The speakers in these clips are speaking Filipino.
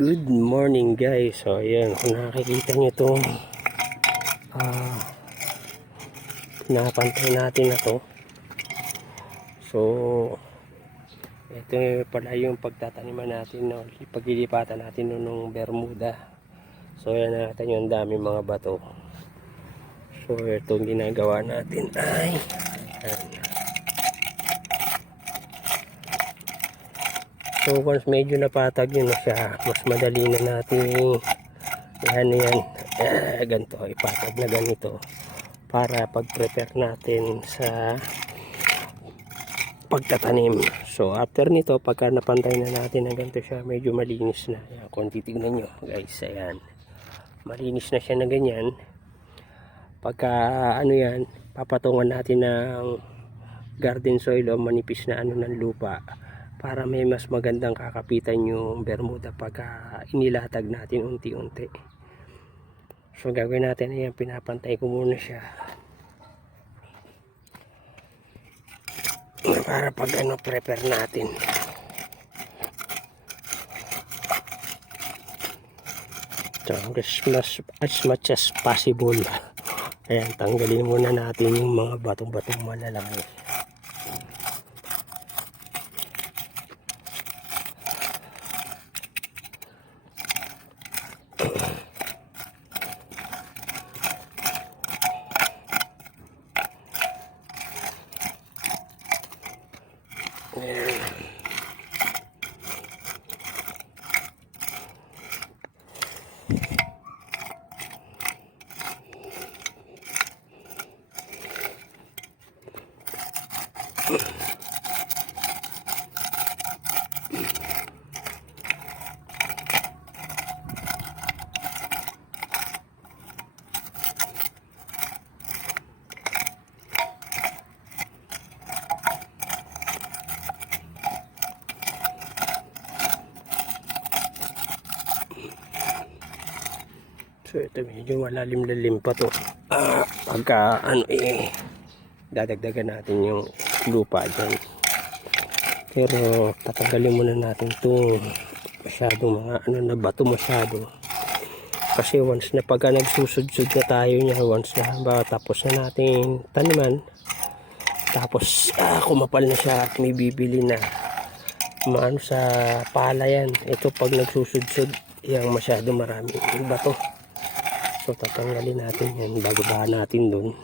Good morning guys. So ayan, kung nakikita nyo itong ah napantay natin na to. So ito pala yung pagtataniman natin no, paglilipatan natin no, nung Bermuda. So ayan natin yung dami mga bato. So itong ginagawa natin ay So once medyo napatag yun na siya, mas madali na natin yan yan, eh, ganito, ipatag na ganito para pag-prepare natin sa pagtatanim. So after nito, pagka napantay na natin na ganito siya, medyo malinis na. Yan, kung titignan nyo guys, ayan. Malinis na siya na ganyan. Pagka ano yan, papatungan natin ng garden soil o manipis na ano ng lupa para may mas magandang kakapitan yung bermuda pagka inilatag natin unti-unti. So gagawin natin ayan pinapantay ko muna siya. Para pag ano prepare natin. So as much, as much as possible. Ayan tanggalin muna natin yung mga batong-batong malalaki So ito medyo malalim-lalim pa to. Ah, pagka ano eh dadagdagan natin yung lupa dyan. Pero tatanggalin muna natin itong masyadong mga ano na bato masyado. Kasi once na pagka nagsusudsud na tayo niya, once na ba tapos na natin taniman, tapos ah, kumapal na siya at may bibili na maano sa palayan. Ito pag nagsusudsud, yung masyado marami yung bato. So tatanggalin natin yan bago bahan natin dun.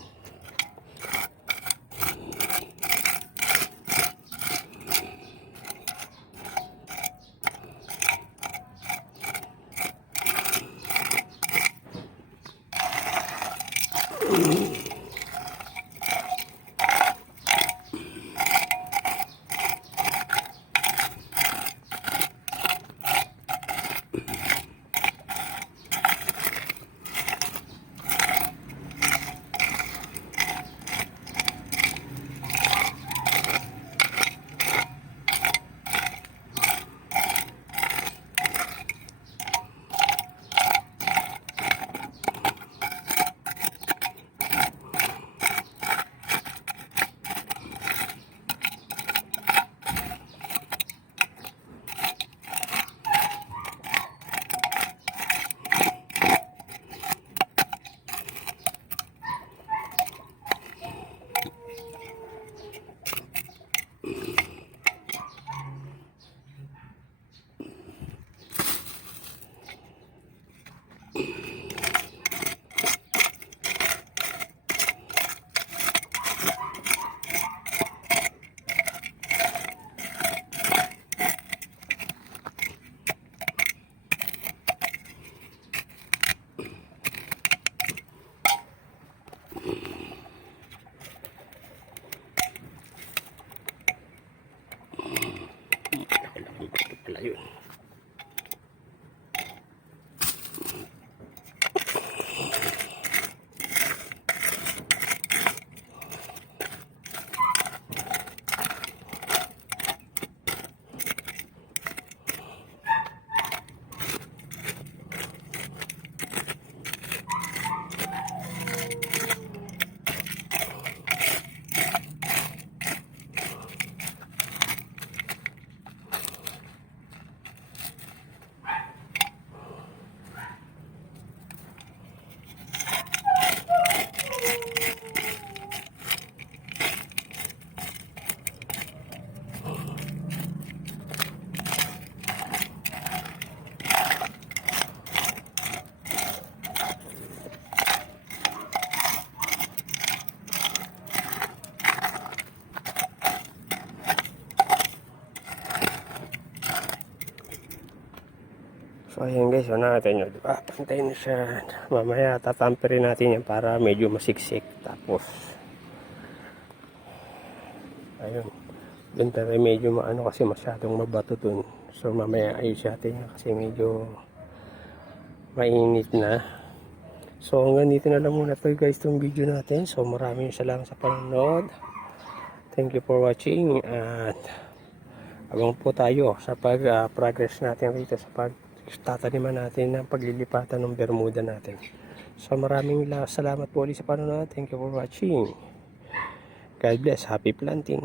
Mm-hmm. 还有。So ayan guys, ano natin yun, diba? Pantay na siya. Mamaya tatamperin natin yan para medyo masiksik. Tapos, ayun. Doon pero medyo maano kasi masyadong mabato dun. So mamaya ayos natin yan kasi medyo mainit na. So hanggang dito na lang muna to guys itong video natin. So maraming salamat sa panonood. Thank you for watching at abang po tayo sa pag-progress natin rito sa pag tataniman natin ng paglilipatan ng Bermuda natin. So maraming la- salamat po ulit sa panonood. Thank you for watching. God bless. Happy planting.